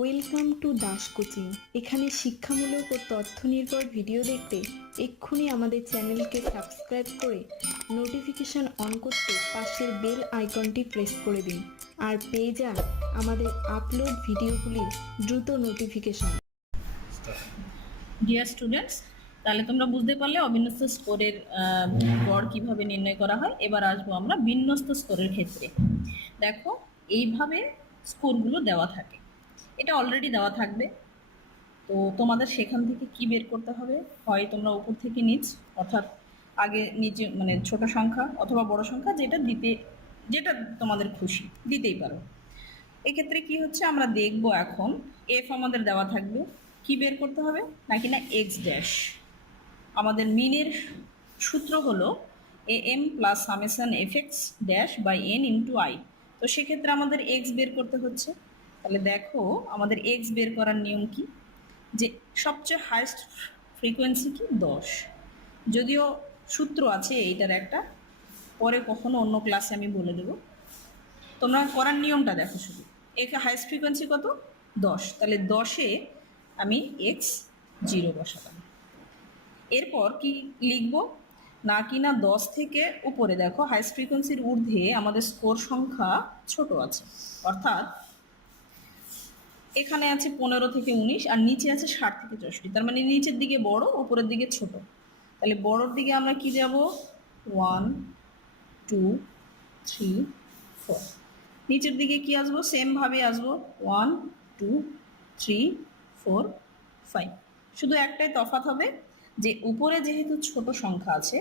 Welcome to Das coaching. এখানে শিক্ষামূলক ও তথ্য নির্ভর ভিডিও দেখতে এক্ষুনি আমাদের চ্যানেলকে সাবস্ক্রাইব করে নোটিফিকেশন অন করতে পাশের বেল আইকনটি প্রেস করে দিন আর পেয়ে যান আমাদের আপলোড ভিডিওগুলির দ্রুত নোটিফিকেশন। ডিয়ার স্টুডেন্টস তাহলে তোমরা বুঝতে পারলে অবিন্যস্ত স্কোরের গড় কীভাবে নির্ণয় করা হয়। এবার আসব আমরা বিন্যস্ত স্কোরের ক্ষেত্রে। দেখো, এইভাবে স্কোরগুলো দেওয়া থাকে। এটা অলরেডি দেওয়া থাকবে। তো তোমাদের সেখান থেকে কি বের করতে হবে? হয় তোমরা উপর থেকে নিচ, অর্থাৎ আগে নিচে মানে ছোট সংখ্যা অথবা বড় সংখ্যা যেটা দিতে, যেটা তোমাদের খুশি, দিতেই পারো। এক্ষেত্রে কি হচ্ছে, আমরা দেখব এখন এফ আমাদের দেওয়া থাকবে। কি বের করতে হবে? নাকি না এক্স ড্যাশ আমাদের মিনের সূত্র হলো a m plus summation f x dash by n into i তো সেক্ষেত্রে আমাদের এক্স বের করতে হচ্ছে। তাহলে দেখো আমাদের এক্স বের করার নিয়ম কি? যে সবচেয়ে হাইস্ট ফ্রিকোয়েন্সি কি? দশ। যদিও সূত্র আছে এইটার একটা, পরে কখনো অন্য ক্লাসে আমি বলে দেবো। তোমরা করার নিয়মটা দেখো শুধু। একে হাইস্ট ফ্রিকোয়েন্সি কত? দশ। তাহলে দশে আমি এক্স জিরো বসালাম। এরপর কি লিখব? না কি না দশ থেকে উপরে। দেখো হাইস্ট ফ্রিকোয়েন্সির ঊর্ধ্বে আমাদের স্কোর সংখ্যা ছোট আছে। অর্থাৎ এখানে আছে পনেরো থেকে উনিশ, আর নিচে আছে ষাট থেকে চৌষট্টি। তার মানে নিচের দিকে বড়, উপরের দিকে ছোট। তাহলে বড়োর দিকে আমরা কি যাব? ওয়ান টু থ্রি ফোর নিচের দিকে কি আসব? সেমভাবে আসব। One two three four five শুধু একটাই তফাৎ হবে যে উপরে যেহেতু ছোট সংখ্যা আছে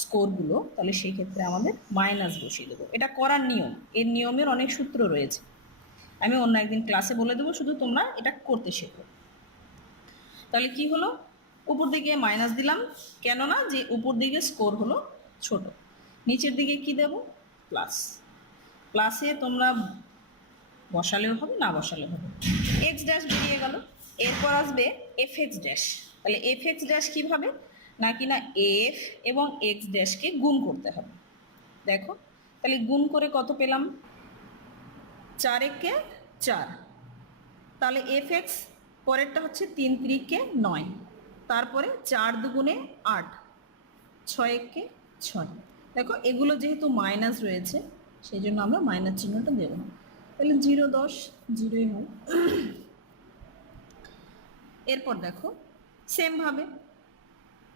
স্কোরগুলো, তাহলে সেই ক্ষেত্রে আমাদের মাইনাস বসিয়ে দেবো। এটা করার নিয়ম। এর নিয়মের অনেক সূত্র রয়েছে। আমি অন্য একদিন ক্লাসে বলে দেবো, শুধু তোমরা এটা করতে শেখো। তাহলে কি হলো? উপর দিকে মাইনাস দিলাম, কেননা যে উপর দিকে স্কোর হলো ছোট। নিচের দিকে কি দেব? প্লাস প্লাসে তোমরা বসালেও হবে, না বসালেও হবে। এক্স ড্যাশ বেরিয়ে গেল। এরপর আসবে এফ এক্স ড্যাশ তাহলে এফ এক্স ড্যাশ কীভাবে? না কি না এফ এবং এক্স ড্যাশকে গুণ করতে হবে। দেখো, তাহলে গুণ করে কত পেলাম? চার একে চার। তাহলে এফ এক্স পরেরটা হচ্ছে তিন তিরিকে নয়। তারপরে চার দুগুণে আট, ছয় একে ছয়। দেখো, এগুলো যেহেতু মাইনাস রয়েছে, সেই জন্য আমরা মাইনাস চিহ্নটা দেব। তাহলে জিরো দশ জিরোই হয় এরপর দেখো সেমভাবে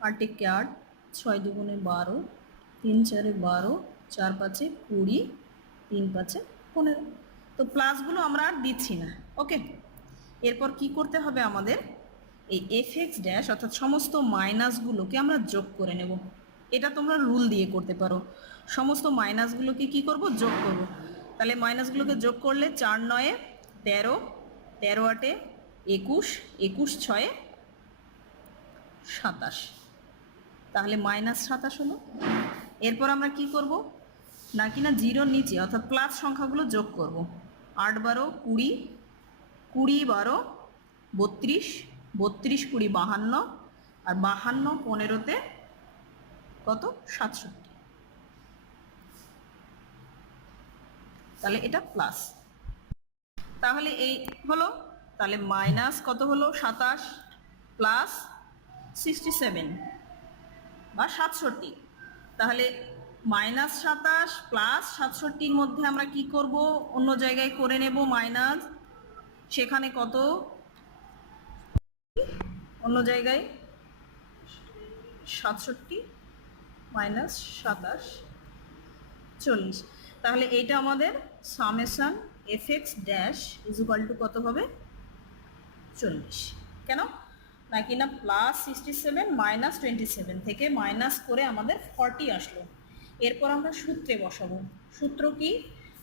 আট একে আট, ছয় দুগুণে বারো, তিন চারে বারো, চার পাঁচে কুড়ি, তিন পাঁচে পনেরো। তো প্লাসগুলো আমরা আর দিচ্ছি না ওকে এরপর কি করতে হবে আমাদের? এই এফ এক্স ড্যাশ অর্থাৎ সমস্ত মাইনাসগুলোকে আমরা যোগ করে নেব। এটা তোমরা রুল দিয়ে করতে পারো। সমস্ত মাইনাসগুলোকে কি করব? যোগ করব। তাহলে মাইনাসগুলোকে যোগ করলে চার নয়ে তেরো তেরো আটে একুশ একুশ ছয়ে সাতাশ। তাহলে মাইনাস সাতাশ হলো। এরপর আমরা কি করব? না কিনা জিরোর নিচে, অর্থাৎ প্লাস সংখ্যাগুলো যোগ করব। আট বারো কুড়ি কুড়ি বারো, বত্রিশ বত্রিশ কুড়ি বাহান্ন আর বাহান্ন পনেরোতে কত? সাতষট্টি। তাহলে এটা প্লাস তাহলে এই হলো, তাহলে মাইনাস কত হলো? সাতাশ প্লাস সিক্সটি সেভেন বা সাতষট্টি। তাহলে মাইনাস সাতাশ প্লাস সাতষট্টির মধ্যে আমরা কি করব? অন্য জায়গায় করে নেব মাইনাস। সেখানে কত? অন্য জায়গায় সাতষট্টি মাইনাস সাতাশ চল্লিশ। তাহলে এইটা আমাদের summation f x dash equal to কত হবে? চল্লিশ। কেন? নাকি না plus sixty seven minus twenty seven থেকে মাইনাস করে আমাদের ফর্টি আসলো। এরপর আমরা সূত্রে বসাবো। সূত্র কি?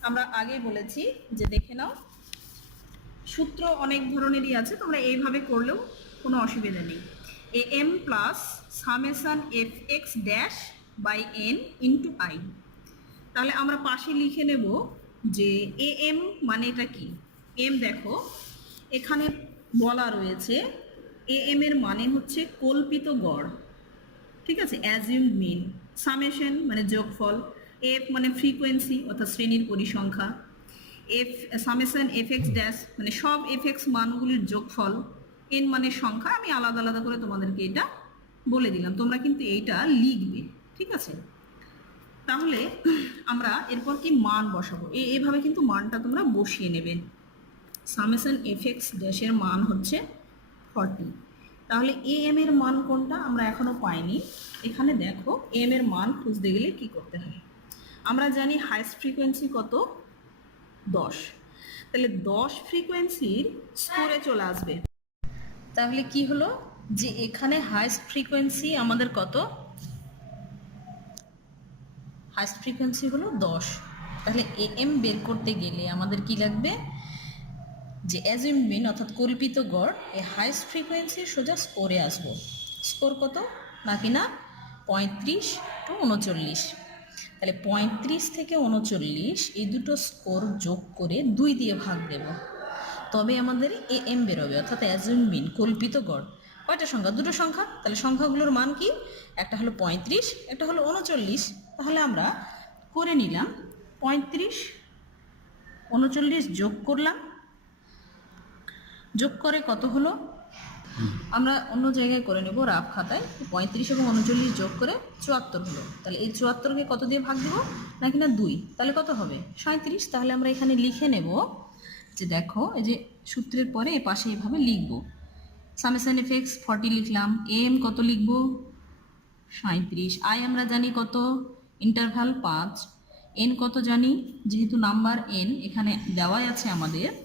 আমরা আগে বলেছি যে দেখে নাও, সূত্র অনেক ধরনেরই আছে, তোমরা এইভাবে করলেও কোনো অসুবিধা নেই। A m plus summation f x dash by n into i. তাহলে আমরা পাশে লিখে নেব যে এ এম মানে এটা কি? এম দেখো, এখানে বলা রয়েছে এ এম এর মানে হচ্ছে কল্পিত গড়। ঠিক আছে অ্যাজিউম মিন। সামেশন মানে যোগফল এফ মানে ফ্রিকোয়েন্সি অর্থাৎ শ্রেণির পরিসংখ্যা f summation f x dash মানে সব এফ এক্স মানগুলির যোগফল এন মানের সংখ্যা আমি আলাদা আলাদা করে তোমাদেরকে এটা বলে দিলাম। তোমরা কিন্তু এইটা লিখবে ঠিক আছে? তাহলে আমরা এরপর কি মান বসাবো? এভাবে কিন্তু মানটা তোমরা বসিয়ে নেবে। সামেশন এফ এক্স ড্যাশের মান হচ্ছে ফর্টি তাহলে এ এম এর মান কোনটা? আমরা এখনও পাইনি। এখানে দেখো এম এর মান খুঁজতে গেলে কি করতে হয় আমরা জানি হাইস্ট ফ্রিকোয়েন্সি কত? দশ। তাহলে দশ ফ্রিকোয়েন্সির স্কোরে চলে আসবে। তাহলে কি হলো? যে এখানে হাইস্ট ফ্রিকোয়েন্সি আমাদের কত? হাইস্ট ফ্রিকোয়েন্সি হলো দশ। তাহলে এ এম বের করতে গেলে আমাদের কি লাগবে? যে অ্যাজিউম মিন অর্থাৎ কল্পিত গড় এই হাইস্ট ফ্রিকোয়েন্সি সোজা স্কোরে আসব। স্কোর কত? নাকি না? পঁয়ত্রিশ টু উনচল্লিশ। তাহলে পঁয়ত্রিশ থেকে উনচল্লিশ, এই দুটো স্কোর যোগ করে দুই দিয়ে ভাগ দেব। তবে আমাদের এ এম বেরোবে, অর্থাৎ অ্যাজিউম মিন কল্পিত গড়। কয়টা সংখ্যা? দুটো সংখ্যা। তাহলে সংখ্যাগুলোর মান কি? একটা হলো পঁয়ত্রিশ, একটা হলো উনচল্লিশ। তাহলে আমরা করে নিলাম, পঁয়ত্রিশ, উনচল্লিশ যোগ করলাম যোগ করে কত হলো? আমরা অন্য জায়গায় করে নেব রাফ খাতায়। পঁয়ত্রিশ এবং উনচল্লিশ যোগ করে চুয়াত্তর হলো। তাহলে এই চুয়াত্তরকে কত দিয়ে ভাগ দেবো? নাকি না দুই? তাহলে কত হবে? সাঁত্রিশ তাহলে আমরা এখানে লিখে নেব যে দেখো, এই যে সূত্রের পরে এ পাশে এভাবে লিখব। সামেশন এফেক্স ফর্টি লিখলাম। এম কত লিখব? সাঁত্রিশ আই আমরা জানি কত? ইন্টারভাল পাঁচ। এন কত জানি? যেহেতু নাম্বার এন এখানে দেওয়াই আছে আমাদের।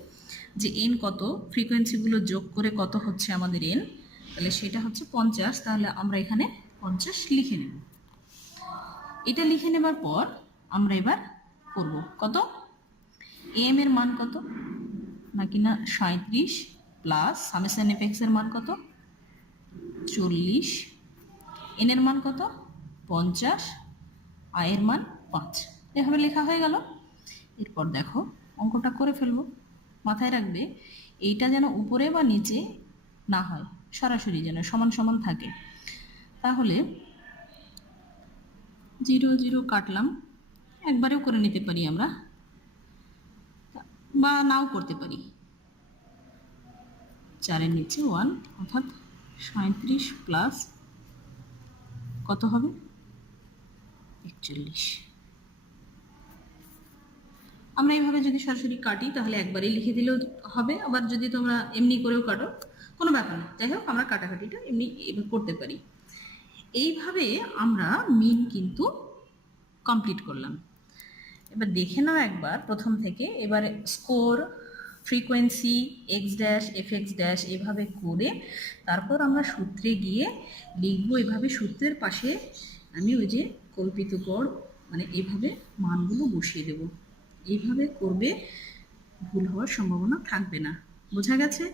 যে এন কত ফ্রিকোয়েন্সিগুলো যোগ করে কত হচ্ছে আমাদের এন তাহলে সেটা হচ্ছে পঞ্চাশ, তাহলে আমরা এখানে পঞ্চাশ লিখে নেব। এটা লিখে নেবার পর আমরা এবার করব কত? এম এর মান কত? নাকি না সাঁত্রিশ প্লাস সামেশন এফেক্সের মান কত? চল্লিশ। এন এর মান কত? পঞ্চাশ। আয়ের মান পাঁচ। এভাবে লেখা হয়ে গেল। এরপর দেখো, অঙ্কটা করে ফেলব। মাথায় রাখবে, এইটা যেন উপরে বা নিচে না হয়, সরাসরি যেন, সমান সমান থাকে। তাহলে জিরো জিরো কাটলাম, একবারেও করে নিতে পারি আমরা, বা নাও করতে পারি। চারের নিচে ওয়ান, অর্থাৎ সাঁত্রিশ প্লাস কত হবে? একচল্লিশ। আমরা এইভাবে যদি সরাসরি কাটি, তাহলে একবারই লিখে দিলেও হবে। আবার যদি তোমরা এমনি করেও কাটো, কোনো ব্যাপার না। যাই হোক, আমরা কাটাকাটিটা এমনি করতে পারি। এইভাবে আমরা মিন কিন্তু কমপ্লিট করলাম। এবার দেখে নাও একবার প্রথম থেকে। এবার score, frequency, x dash, f x dash এভাবে করে তারপর আমরা সূত্রে গিয়ে লিখব। এভাবে সূত্রের পাশে আমি ওই যে কল্পিত গড় মানে এভাবে মানগুলো বসিয়ে দেবো। এইভাবে করবে ভুল হওয়ার সম্ভাবনা থাকবে না। বোঝা গেছে?